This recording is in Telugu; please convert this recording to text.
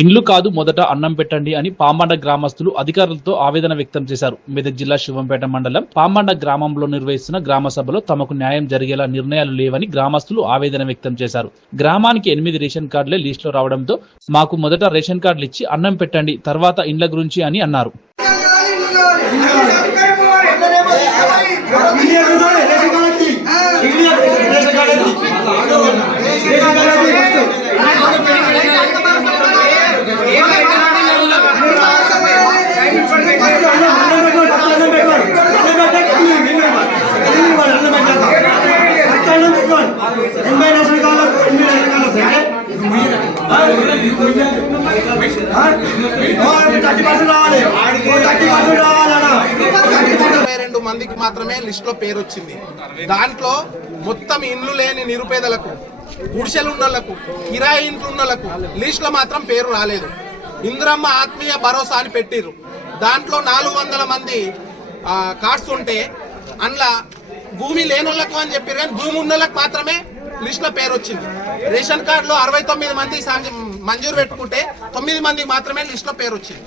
ఇండ్లు కాదు మొదట అన్నం పెట్టండి అని పాంబండ గ్రామస్తులు అధికారులతో ఆవేదన వ్యక్తం చేశారు. మెదక్ జిల్లా శివంపేట మండలం పాంబండ గ్రామంలో నిర్వహిస్తున్న గ్రామ సభలో తమకు న్యాయం జరిగేలా నిర్ణయాలు లేవని గ్రామస్తులు ఆవేదన వ్యక్తం చేశారు. గ్రామానికి 8 రేషన్ కార్డులే లిస్టులో రావడంతో మాకు మొదట రేషన్ కార్డులు ఇచ్చి అన్నం పెట్టండి, తర్వాత ఇండ్ల గురించి అని అన్నారు. మందికి మాత్రమే లిస్ట్ లో పేరు వచ్చింది. దాంట్లో మొత్తం ఇండ్లు లేని నిరుపేదలకు, గుడిసెలు ఉన్నోళ్లకు, కిరాయి ఇంట్లు ఉన్నోళ్లకు లిస్ట్ లో మాత్రం పేరు రాలేదు. ఇందిరమ్మ ఆత్మీయ భరోసా అని పెట్టిర్రు. దాంట్లో 400 మంది కార్డ్స్ ఉంటే అందులో భూమి లేనోళ్లకు అని చెప్పారు, కానీ భూమి ఉన్నోళ్ళకి మాత్రమే లిస్ట్ లో పేరు వచ్చింది. రేషన్ కార్డులో 69 మంది మంజూరు పెట్టుకుంటే 9 మందికి మాత్రమే లిస్ట్ లో పేరు వచ్చింది.